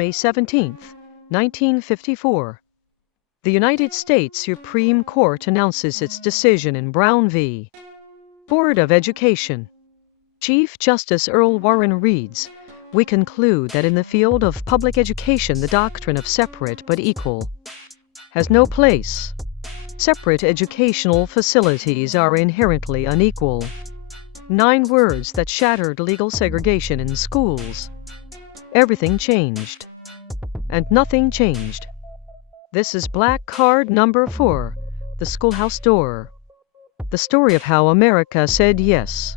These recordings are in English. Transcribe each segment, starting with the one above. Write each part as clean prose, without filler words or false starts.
May 17, 1954. The United States Supreme Court announces its decision in Brown v. Board of Education. Chief Justice Earl Warren reads, "We conclude that in the field of public education the doctrine of separate but equal has no place. Separate educational facilities are inherently unequal." 9 words that shattered legal segregation in schools. Everything changed. And nothing changed. This is Black Card number 4, The Schoolhouse Door. The story of how America said yes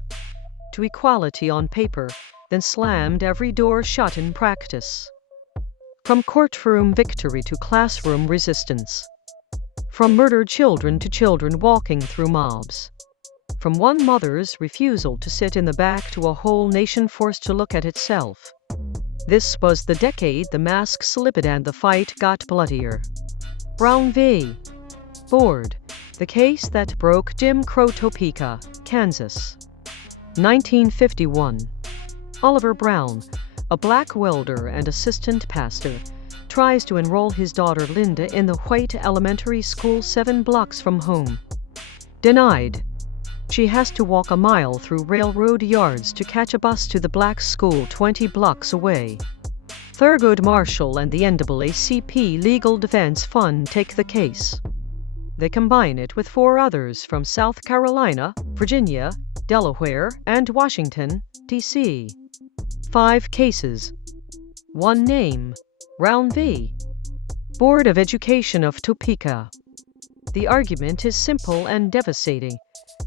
to equality on paper, then slammed every door shut in practice. From courtroom victory to classroom resistance. From murdered children to children walking through mobs. From one mother's refusal to sit in the back to a whole nation forced to look at itself. This was the decade the mask slipped and the fight got bloodier. Brown v. Board, the case that broke Jim Crow. Topeka, Kansas. 1951. Oliver Brown, a black welder and assistant pastor, tries to enroll his daughter Linda in the white elementary school 7 blocks from home. Denied. She has to walk a mile through railroad yards to catch a bus to the black school 20 blocks away. Thurgood Marshall and the NAACP Legal Defense Fund take the case. They combine it with 4 others from South Carolina, Virginia, Delaware, and Washington, D.C. 5 cases. 1 name, Brown v. Board of Education of Topeka. The argument is simple and devastating.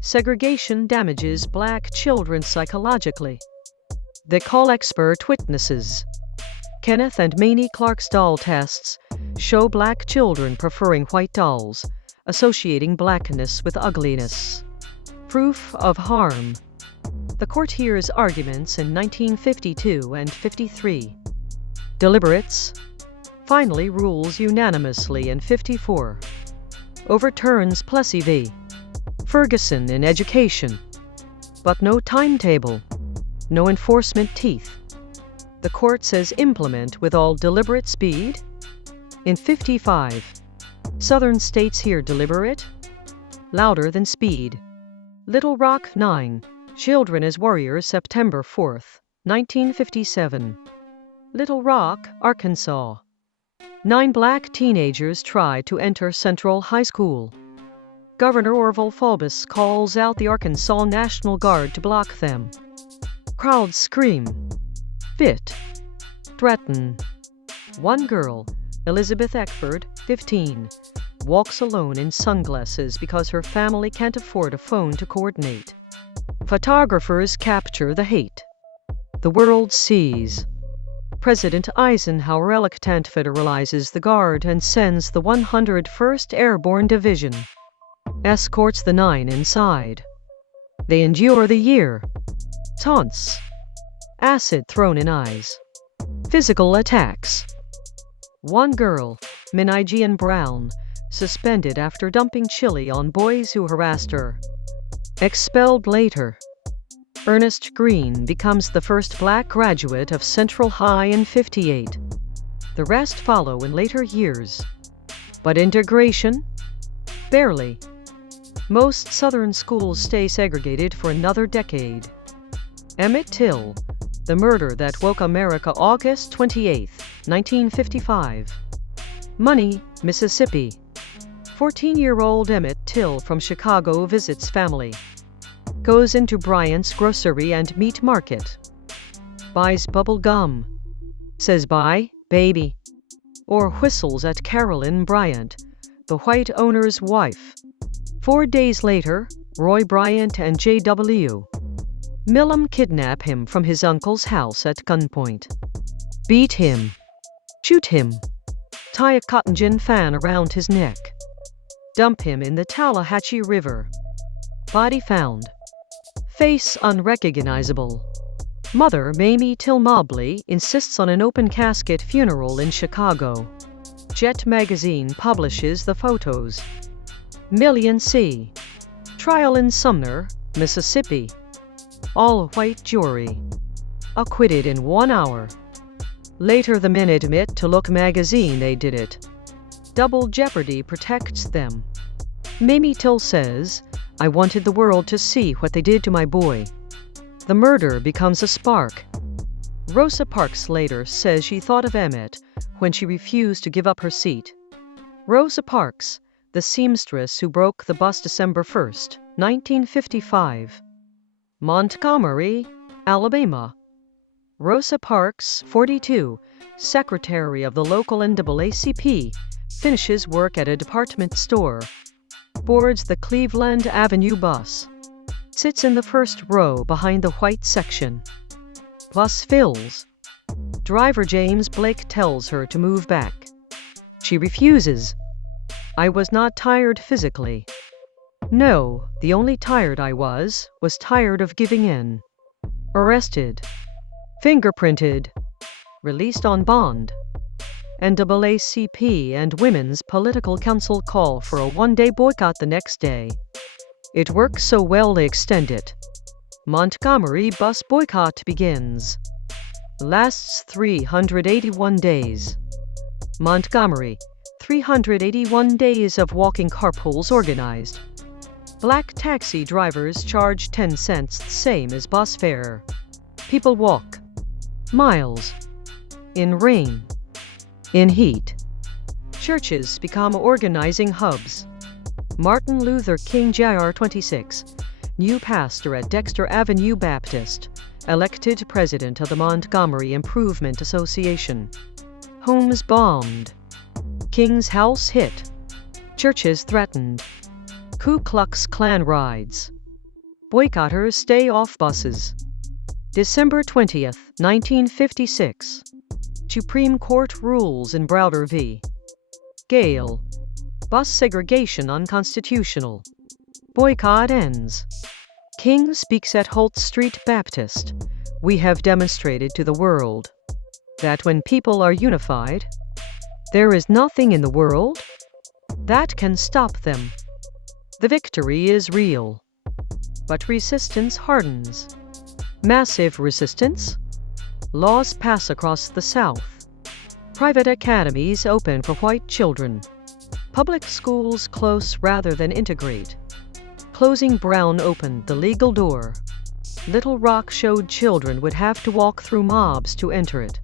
Segregation damages black children psychologically. They call expert witnesses. Kenneth and Mamie Clark's doll tests show black children preferring white dolls, associating blackness with ugliness. Proof of harm. The court hears arguments in 1952 and 53. Deliberates. Finally rules unanimously in 54. Overturns Plessy v. Ferguson in education. But no timetable. No enforcement teeth. The court says implement with all deliberate speed. In 55. Southern states hear deliberate. Louder than speed. Little Rock 9. Children as Warriors, September 4, 1957. Little Rock, Arkansas. 9 black teenagers try to enter Central High School. Governor Orville Faubus calls out the Arkansas National Guard to block them. Crowds scream. Fit. Threaten. One girl, Elizabeth Eckford, 15, walks alone in sunglasses because her family can't afford a phone to coordinate. Photographers capture the hate. The world sees. President Eisenhower reluctant federalizes the Guard and sends the 101st Airborne Division. Escorts the 9 inside. They endure the year. Taunts. Acid thrown in eyes. Physical attacks. One girl, Minigian Brown, suspended after dumping chili on boys who harassed her. Expelled later. Ernest Green becomes the first black graduate of Central High in 58. The rest follow in later years. But integration? Barely. Most Southern schools stay segregated for another decade. Emmett Till, the murder that woke America, August 28, 1955. Money, Mississippi. 14-year-old Emmett Till from Chicago visits family. Goes into Bryant's grocery and meat market. Buys bubble gum. Says bye, baby. Or whistles at Carolyn Bryant, the white owner's wife. 4 days later, Roy Bryant and J.W. Millam kidnap him from his uncle's house at gunpoint. Beat him. Shoot him. Tie a cotton gin fan around his neck. Dump him in the Tallahatchie River. Body found. Face unrecognizable. Mother Mamie Till Mobley insists on an open casket funeral in Chicago. Jet magazine publishes the photos. Million C. Trial in Sumner, Mississippi. All-white jury. Acquitted in 1 hour. Later the men admit to Look magazine they did it. Double jeopardy protects them. Emmett Till says, "I wanted the world to see what they did to my boy." The murder becomes a spark. Rosa Parks later says she thought of Emmett when she refused to give up her seat. Rosa Parks, the seamstress who broke the bus December 1, 1955. Montgomery, Alabama. Rosa Parks, 42, secretary of the local NAACP, finishes work at a department store, boards the Cleveland Avenue bus, sits in the first row behind the white section. Bus fills. Driver James Blake tells her to move back. She refuses. "I was not tired physically. No, the only tired I was tired of giving in." Arrested. Fingerprinted. Released on bond. NAACP and Women's Political Council call for a one-day boycott the next day. It works so well they extend it. Montgomery bus boycott begins. Lasts 381 days. Montgomery, 381 days of walking carpools organized. Black taxi drivers charge 10 cents, the same as bus fare. People walk miles in rain, in heat. Churches become organizing hubs. Martin Luther King Jr. 26, new pastor at Dexter Avenue Baptist, elected president of the Montgomery Improvement Association. Homes bombed. King's house hit. Churches threatened. Ku Klux Klan rides. Boycotters stay off buses. December 20, 1956. Supreme Court rules in Browder v. Gale. Bus segregation unconstitutional. Boycott ends. King speaks at Holt Street Baptist. "We have demonstrated to the world that when people are unified, there is nothing in the world that can stop them. The victory is real, but resistance hardens." Massive resistance. Laws pass across the South. Private academies open for white children. Public schools close rather than integrate. Closing Brown opened the legal door. Little Rock showed children would have to walk through mobs to enter it.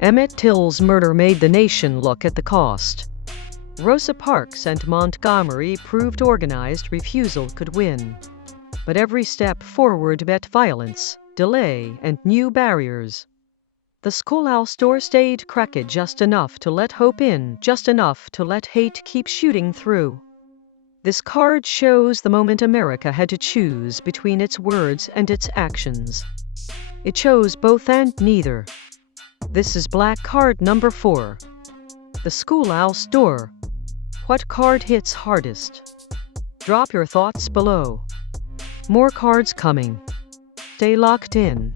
Emmett Till's murder made the nation look at the cost. Rosa Parks and Montgomery proved organized refusal could win. But every step forward met violence, delay, and new barriers. The schoolhouse door stayed cracked just enough to let hope in, just enough to let hate keep shooting through. This card shows the moment America had to choose between its words and its actions. It chose both and neither. This is black card number 4. The schoolhouse door. What card hits hardest? Drop your thoughts below. More cards coming. Stay locked in.